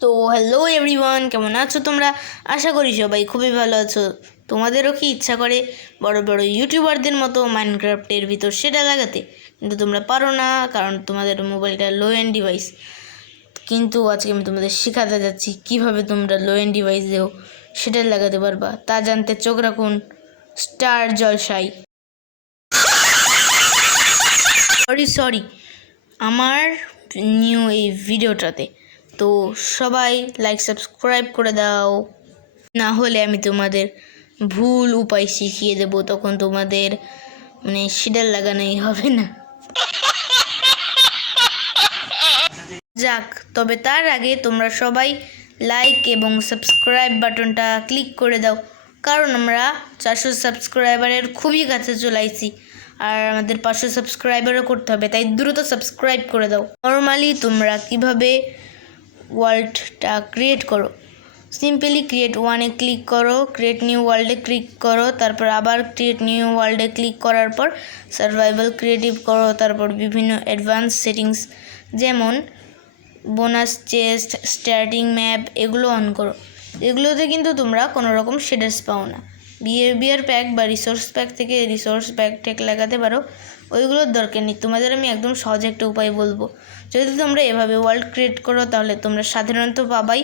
তো hello everyone, কেমন আছো তোমরা? আশা করি সবাই খুবই ভালো আছো। তোমাদেরও কি ইচ্ছা করে বড় বড় ইউটিউবারদের মতো মাইনক্রাফটের ভিতর সেটা লাগাতে, কিন্তু তোমরা পারো না কারণ তোমাদের মোবাইলটা লো এন্ড ডিভাইস। কিন্তু আজকে আমি তোমাদের শেখাতে যাচ্ছি কিভাবে তোমরা লো এন্ড ডিভাইস দিয়েও সেটা লাগাতে পারবা। তা জানতে চোখ রাখুন স্টার জলসায়। সরি আমার নিউ এই ভিডিওটাতে। তো সবাই লাইক সাবস্ক্রাইব করে দাও, না হলে আমি তোমাদের ভুল উপায় শিখিয়ে দেব, তখন তোমাদের শিডাল লাগানোই হবে না। যাক, তবে তার আগে তোমরা সবাই লাইক এবং সাবস্ক্রাইব বাটনটা ক্লিক করে দাও, কারণ আমরা 400 সাবস্ক্রাইবারের খুবই কাছে চলে আইছি আর আমাদের 500 সাবস্ক্রাইবারও করতে হবে, তাই দ্রুত সাবস্ক্রাইব করে দাও। নর্মালি তোমরা কিভাবে ওয়ার্ল্ডটা ক্রিয়েট করো, সিম্পলি ক্রিয়েট ওয়ানে ক্লিক করো, ক্রিয়েট নিউ ওয়ার্ল্ডে ক্লিক করো, তারপর আবার ক্রিয়েট নিউ ওয়ার্ল্ডে ক্লিক করার পর সার্ভাইভাল ক্রিয়েটিভ করো, তারপর বিভিন্ন অ্যাডভান্স সেটিংস যেমন বোনাস চেস্ট, স্টার্টিং ম্যাপ এগুলো অন করো। এগুলোতে কিন্তু তোমরা কোনো রকম শেডার্স পাও না। বিহেভিয়ার প্যাক বা রিসোর্স প্যাক থেকে রিসোর্স প্যাক ট্যাক লাগাতে পারো, ওইগুলোর দরকার নেই। তোমাদের আমি একদম সহজ একটা উপায় বলবো। যদি তোমরা এভাবে ওয়ার্ল্ড ক্রিয়েট করো তাহলে তোমরা সাধারণত পাবাই,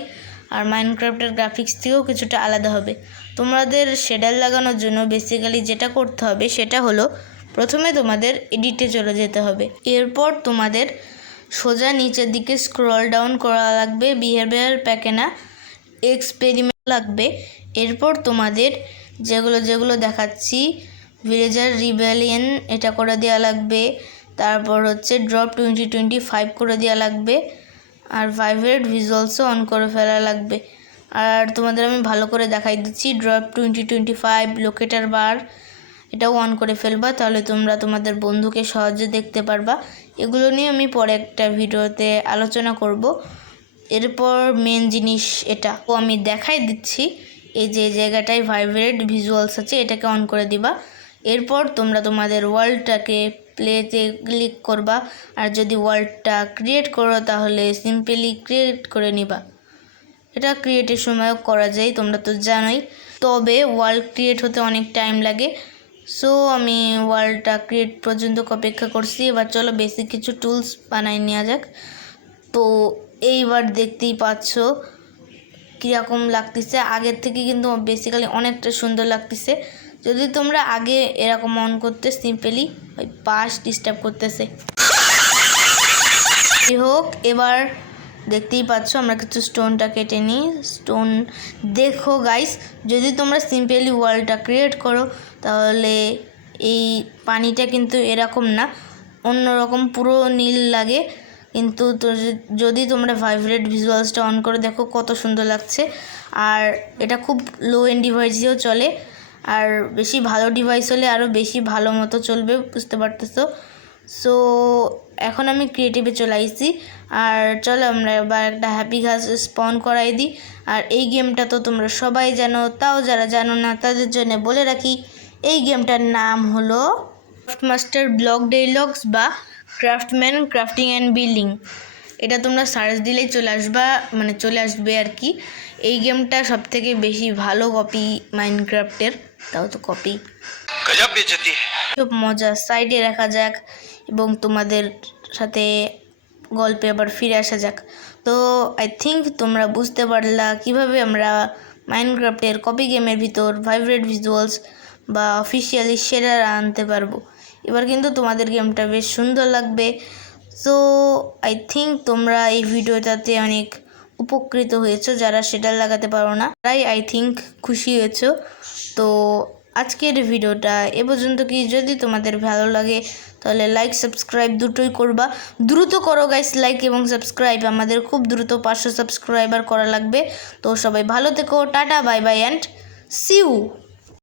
আর মাইনক্রাফটের গ্রাফিক্স থেকেও কিছুটা আলাদা হবে। তোমাদের শেডার লাগানোর জন্য বেসিক্যালি যেটা করতে হবে সেটা হলো, প্রথমে তোমাদের এডিটে চলে যেতে হবে। এরপর তোমাদের সোজা নিচের দিকে স্ক্রল ডাউন করা লাগবে, বিহেভিয়ার প্যাকে না, এক্সপেরিমেন্ট লাগবে। এরপর তোমাদের যেগুলো দেখাচ্ছি, ভিলেজার রিবেলিয়ন এটা করে দেওয়া লাগবে, তারপর হচ্ছে ড্রপ 2025 করে দেওয়া লাগবে, আর ভাইব্রেট ভিজুয়ালসও অন করে ফেলা লাগবে। আর তোমাদের আমি ভালো করে দেখাই দিচ্ছি, ড্রপ 2025 লোকেটার বার এটাও অন করে ফেলবা, তাহলে তোমরা তোমাদের বন্ধুকে সহজে দেখতে পারবা। এগুলো নিয়ে আমি পরে একটা ভিডিওতে আলোচনা করব। এরপর মেন জিনিস এটা আমি দেখাই দিচ্ছি, এই যে জায়গাটায় ভাইব্রেট ভিজুয়ালস আছে এটাকে অন করে দিবা। এরপর তোমরা তোমাদের ওয়ার্ল্ডটাকে প্লেতে ক্লিক করবা, আর যদি ওয়ার্ল্ডটা ক্রিয়েট করো তাহলে সিম্পলি ক্রিয়েট করে নিবা। এটা ক্রিয়েটের সময়ও করা যায়, তোমরা তো জানোই। তবে ওয়ার্ল্ড ক্রিয়েট হতে অনেক টাইম লাগে, সো আমি ওয়ার্ল্ডটা ক্রিয়েট পর্যন্ত অপেক্ষা করছি। এবার চলো বেসিক কিছু টুলস বানাই নেওয়া যাক। তো এইবার দেখতেই পাচ্ছ কীরকম লাগতেছে, আগের থেকে কিন্তু বেসিক্যালি অনেকটা সুন্দর লাগতেছে। যদি তোমরা আগে এরকম অন করতে, সিম্পলি ওই পাশ ডিস্টার্ব করতেছে। যাই হোক, এবার দেখতেই পাচ্ছ আমরা কিছু স্টোনটা কেটে নিই। স্টোন দেখো গাইস, যদি তোমরা সিম্পলি ওয়ালটা ক্রিয়েট করো তাহলে এই পানিটা কিন্তু এরকম না, অন্যরকম পুরো নীল লাগে। কিন্তু যদি তোমরা ভাইব্রেট ভিজুয়ালসটা অন করে দেখো কত সুন্দর লাগছে। আর এটা খুব লো এন্ড ডিভাইসেও চলে, আর বেশি ভালো ডিভাইস হলে আরও বেশি ভালো মতো চলবে, বুঝতে পারতেছো। সো এখন আমি ক্রিয়েটিভে চলে আসছি, আর চলো আমরা এবার একটা হ্যাপি ঘাস স্পন করাই দিই। আর এই গেমটা তো তোমরা সবাই জানো, তাও যারা জানো না তাদের জন্য বলে রাখি, এই গেমটার নাম হলো ক্রাফটমাস্টার ব্লক ডায়লগস বা ক্রাফটম্যান ক্রাফটিং অ্যান্ড বিল্ডিং। এটা তোমরা সার্চ দিলেই চলে আসবে আর কি। এই গেমটা সবথেকে বেশি ভালো কপি মাইনক্রাফটের, তাও তো কপি। খুব মজা, সাইডে রাখা যাক এবং তোমাদের সাথে গল্পে আবার ফিরে আসা যাক। তো আই থিঙ্ক তোমরা বুঝতে পারলা কিভাবে আমরা মাইনক্রাফটের কপি গেমের ভিতর ভাইব্রেট ভিজুয়ালস বা অফিসিয়ালি শেডার আনতে পারবো। এবার কিন্তু তোমাদের গেমটা বেশ সুন্দর লাগবে। সো আই থিঙ্ক তোমরা এই ভিডিওটাতে অনেক উপকৃত হয়েছো, যারা শেডার লাগাতে পারো না তাই আই থিঙ্ক খুশি হয়েছো। তো আজকের ভিডিওটা এ পর্যন্ত। কি যদি তোমাদের ভালো লাগে তাহলে লাইক সাবস্ক্রাইব দুটোই করবা। দ্রুত করো গাইস লাইক এবং সাবস্ক্রাইব, আমাদের খুব দ্রুত 500 সাবস্ক্রাইবার করা লাগবে। তো সবাই ভালো থেকো, tata bye bye and see you.